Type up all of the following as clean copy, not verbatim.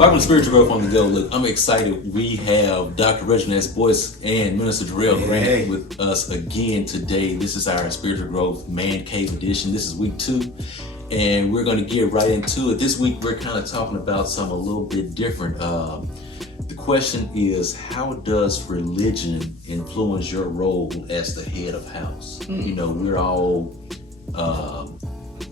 Welcome to Spiritual Growth on the Go. Look, I'm excited. We have Dr. Reginald S. Boyce and Minister Jarrell Grant with us again today. This is our Spiritual Growth Man Cave edition. This is week 2, and we're going to get right into it. This week, we're kind of talking about something a little bit different. The question is, how does religion influence your role as the head of house? You know, we're all...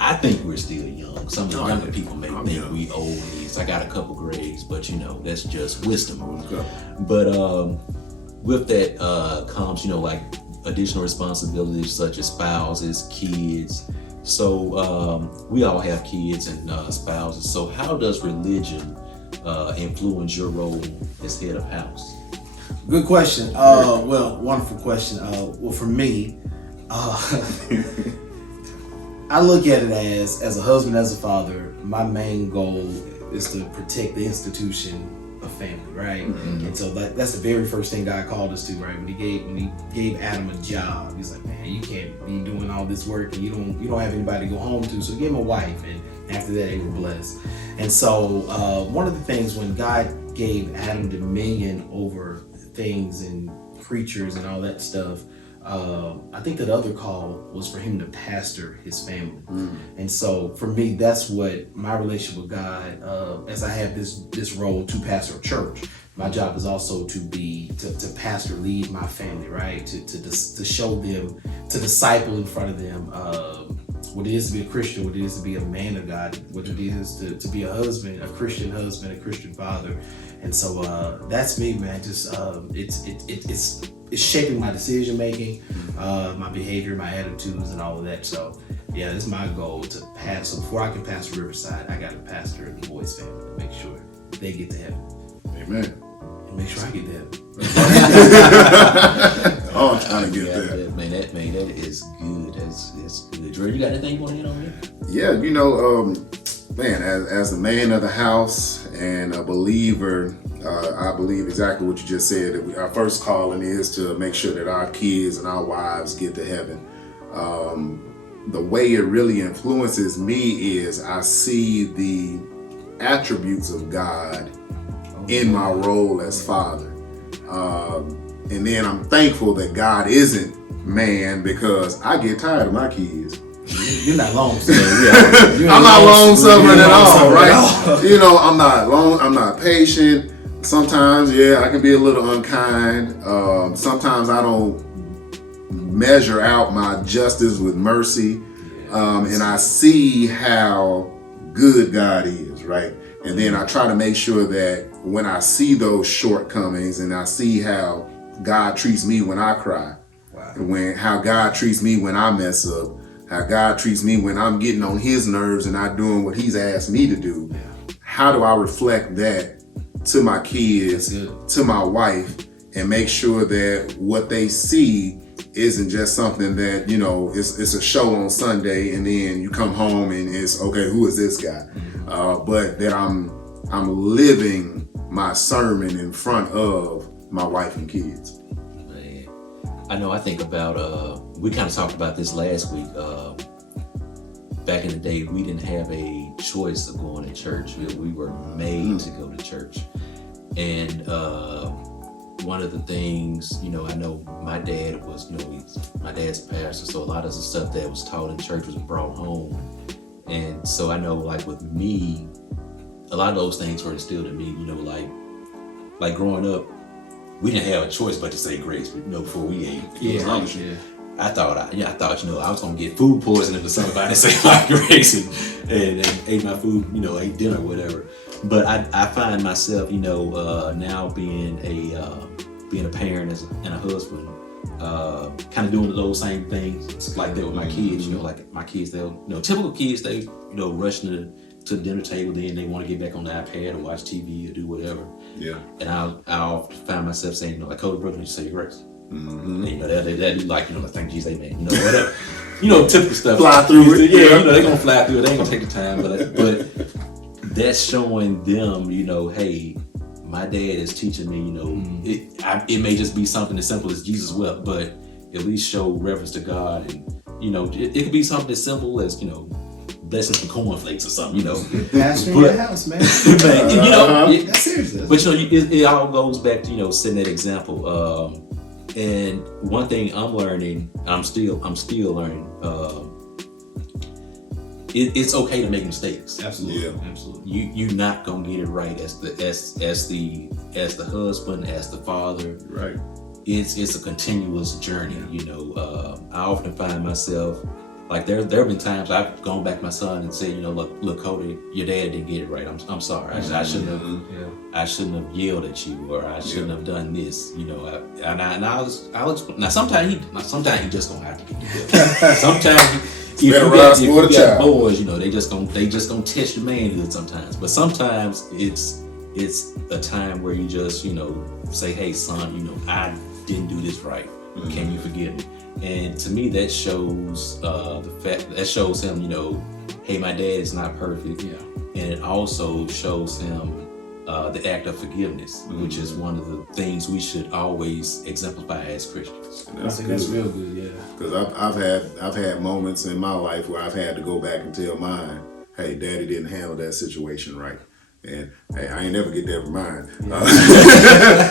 I think we're still young. Some of the younger people may think we old is. I got a couple grades, but you know, that's just wisdom. Okay. But with that comes, you know, like additional responsibilities such as spouses, kids. So we all have kids and spouses. So how does religion influence your role as head of house? Good question. Well, wonderful question. Well, for me, I look at it as a husband, as a father, my main goal is to protect the institution of family, right? Mm-hmm. And so that's the very first thing God called us to, right? When he gave Adam a job, he's like, man, you can't be doing all this work and you don't have anybody to go home to. So give him a wife, and after that they were blessed. And so one of the things when God gave Adam dominion over things and creatures and all that stuff, I think that other call was for him to pastor his family. And so for me, that's what my relationship with God, as I have this role to pastor a church, my job is also to pastor, lead my family, right? To show them, to disciple in front of them, what it is to be a Christian, what it is to be a man of God, what it is to be a husband, a Christian father. And so that's me, man. Just it's shaping my decision making, my behavior, my attitudes, and all of that. So yeah, it's my goal to pass. So before I can pastor Riverside, I got to pastor the Boyce family to make sure they get to heaven. Amen. And make sure I get to heaven. Oh, I'm trying to get there. That is good. That's good. Drew, you got anything you want to hit on here? Yeah, you know, man, as a man of the house and a believer, I believe exactly what you just said. That our first calling is to make sure that our kids and our wives get to heaven. The way it really influences me is I see the attributes of God in my role as father. And then I'm thankful that God isn't man, because I get tired of my kids. You're not long suffering. I'm not long suffering at all, right? You know, I'm not patient. Sometimes, I can be a little unkind. Sometimes I don't measure out my justice with mercy. And I see how good God is, right? And then I try to make sure that when I see those shortcomings and I see how God treats me when I cry, how God treats me when I mess up, how God treats me when I'm getting on his nerves and not doing what he's asked me to do, how do I reflect that to my kids, to my wife, and make sure that what they see isn't just something that, you know, it's a show on Sunday and then you come home and it's, okay, who is this guy? But that I'm living my sermon in front of my wife and kids. Man, I know I think about, we kind of talked about this last week. Back in the day, we didn't have a choice of going to church. We were made to go to church. And one of the things, you know, I know my dad was, you know, my dad's a pastor, so a lot of the stuff that was taught in church was brought home. And so I know, like with me, a lot of those things were instilled in me, you know, like growing up, we didn't have a choice but to say grace, you know, before we ate. I thought, you know, I was gonna get food poisoning or something if I didn't say my grace and ate my food, you know, ate dinner or whatever. But I find myself, you know, now being a parent and a husband, kind of doing those same things like that with my kids. You know, like my kids, they'll, you know, typical kids, they, you know, rush to the dinner table, then they want to get back on the iPad or watch TV or do whatever. Yeah. And I'll find myself saying, you know, like, Cody, brother, you say your grace. Mm-hmm. And, you know, they do like, you know, thank Jesus, amen, you know, whatever. You know, typical stuff. Fly through it. Yeah, you know, they're gonna fly through it. They ain't gonna take the time, but that's showing them, you know, hey, my dad is teaching me, you know, it may just be something as simple as Jesus wept, but at least show reverence to God. And, you know, it could be something as simple as, you know, blessing some cornflakes or something, you know. Pastor in your house, man. Man, you know, That's serious. but you know, it all goes back to, you know, setting that example. And one thing I'm learning, I'm still learning. It's okay to make mistakes. Absolutely, Yeah. absolutely. You're not gonna get it right as the husband, as the father. Right. It's a continuous journey. You know, I often find myself like there have been times I've gone back to my son and said, you know, look, Cody, your dad didn't get it right. I'm sorry. I shouldn't have. Yeah. I shouldn't have yelled at you, or I shouldn't have done this. You know, I'll explain. Now sometimes he just gonna have to get together. Sometimes. If you got boys, you know, they just gonna test your manhood sometimes. But sometimes it's a time where you just, you know, say, hey son, you know, I didn't do this right. Can you forgive me? And to me, that shows that shows him, you know, hey, my dad is not perfect. Yeah. And it also shows him the act of forgiveness, which is one of the things we should always exemplify as Christians. I think that's real good, yeah. Because I've had moments in my life where I've had to go back and tell mine, hey, daddy didn't handle that situation right. And hey, I ain't never get that from mine.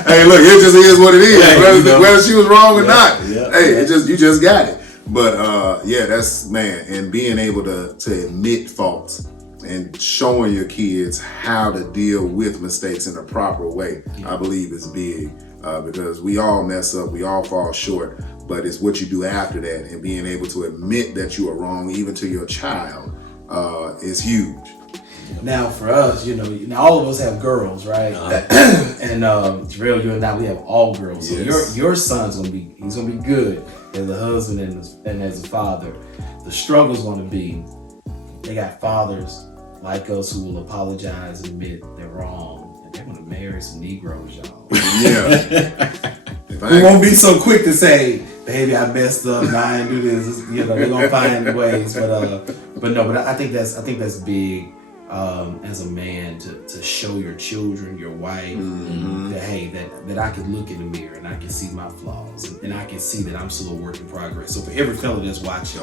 Hey, look, it just is what it is. Yeah, whether she was wrong or not. Yeah, Hey, you just got it. But yeah, that's, man, and being able to admit faults and showing your kids how to deal with mistakes in a proper way, I believe is big. Because we all mess up, we all fall short, but it's what you do after that, and being able to admit that you are wrong, even to your child, is huge. Now for us, you know, now all of us have girls, right? And Jarrell, you and I, we have all girls. So Yes. your son's gonna be good as a husband and as a father. The struggle's gonna be they got fathers like us who will apologize and admit they're wrong, and they're gonna marry some Negroes, y'all. Yeah. We won't be so quick to say, baby, I messed up, I didn't do this. You know, they're gonna find ways, but I think that's big. As a man, to show your children, your wife, that hey, that I can look in the mirror and I can see my flaws, and I can see that I'm still a work in progress. So for every fella that's watching,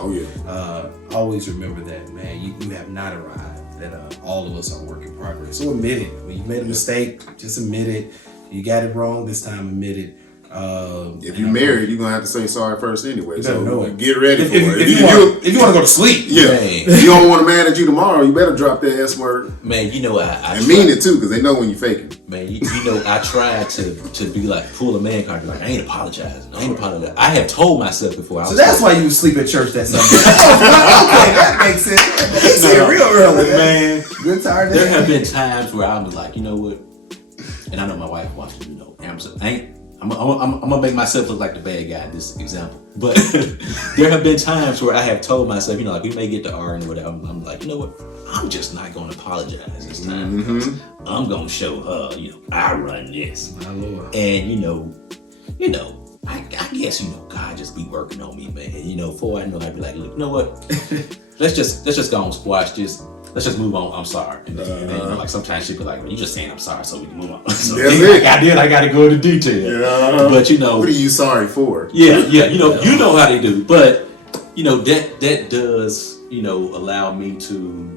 always remember that, man, you have not arrived. That all of us are work in progress. So admit it. When you made a mistake, just admit it. You got it wrong this time. Admit it. If you're married, you're gonna have to say sorry first anyway. You better know it. Get ready for it. If you want to go to sleep, If you don't want them mad at you tomorrow, you better drop that S word. Man, you know, I mean it too, because they know when you're faking. Man, you know, I tried to be like, pull a man card, be like, I ain't apologizing. I have told myself before. So that's why you would sleep at church that Sunday. Okay, that makes sense. They say it real early, man. Good tired. There have been times where I was like, you know what? And I know my wife wants to, you know, I'm gonna make myself look like the bad guy in this example. But there have been times where I have told myself, you know, like we may get to arguing or whatever. I'm like, you know what? I'm just not gonna apologize this time. I'm gonna show her, you know, I run this. My Lord. And you know, I guess, you know, God just be working on me, man. You know, before I know, I'd be like, look, you know what? let's just go and squash this. Let's just move on. I'm sorry. And then, you know, like sometimes she'd be like, well, you just saying I'm sorry so we can move on. So like I gotta go into detail. Yeah. But you know, what are you sorry for? Yeah, you know how they do. But you know, that does, you know, allow me to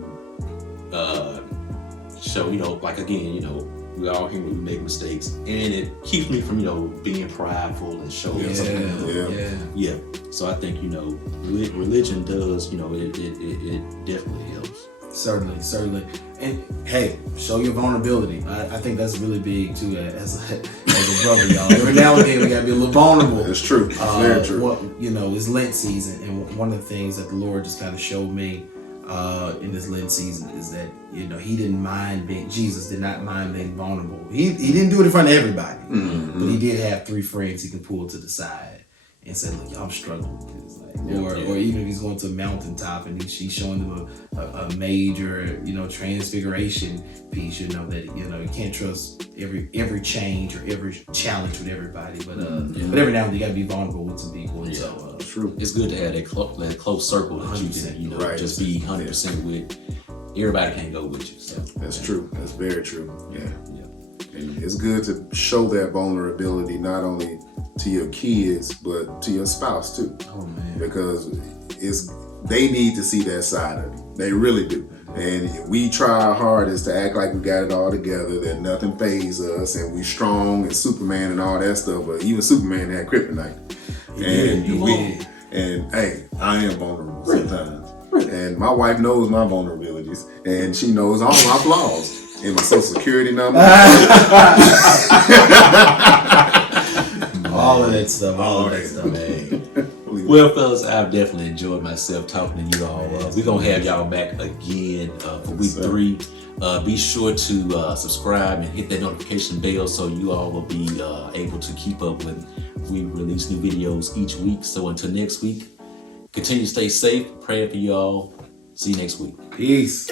show, you know, like again, you know, we all here, we make mistakes, and it keeps me from, you know, being prideful and showing something. Yeah. So I think, you know, religion does, you know, it definitely helps. Certainly. And hey, show your vulnerability. I think that's really big too, as a brother, y'all. Every now and then we gotta be a little vulnerable. It's true. It's very true. You know, it's Lent season, and one of the things that the Lord just kind of showed me in this Lent season is that, you know, Jesus did not mind being vulnerable. He didn't do it in front of everybody, but he did have 3 friends he can pull to the side and say, look, y'all, I'm struggling with this. Or even if he's going to a mountaintop and she's showing them a major, you know, transfiguration piece, you know, that, you know, you can't trust every change or every challenge with everybody, but every now and then you got to be vulnerable with some people. And so true. It's good to have that close circle that you can, you know, just be 100% with. Everybody can't go with you. So that's true. That's very true. Yeah. And it's good to show that vulnerability not only to your kids but to your spouse too. Oh man. Because they need to see that side of it. They really do. And we try our hardest to act like we got it all together, that nothing phases us, and we strong and Superman and all that stuff. But even Superman had kryptonite. And hey, I am vulnerable sometimes. And my wife knows my vulnerabilities, and she knows all my flaws and my social security number. all of that stuff, man. Well, fellas, I've definitely enjoyed myself talking to you all. We're going to have y'all back again for week 3. Be sure to subscribe and hit that notification bell so you all will be able to keep up when we release new videos each week. So until next week, continue to stay safe. Praying for you all. See you next week. Peace.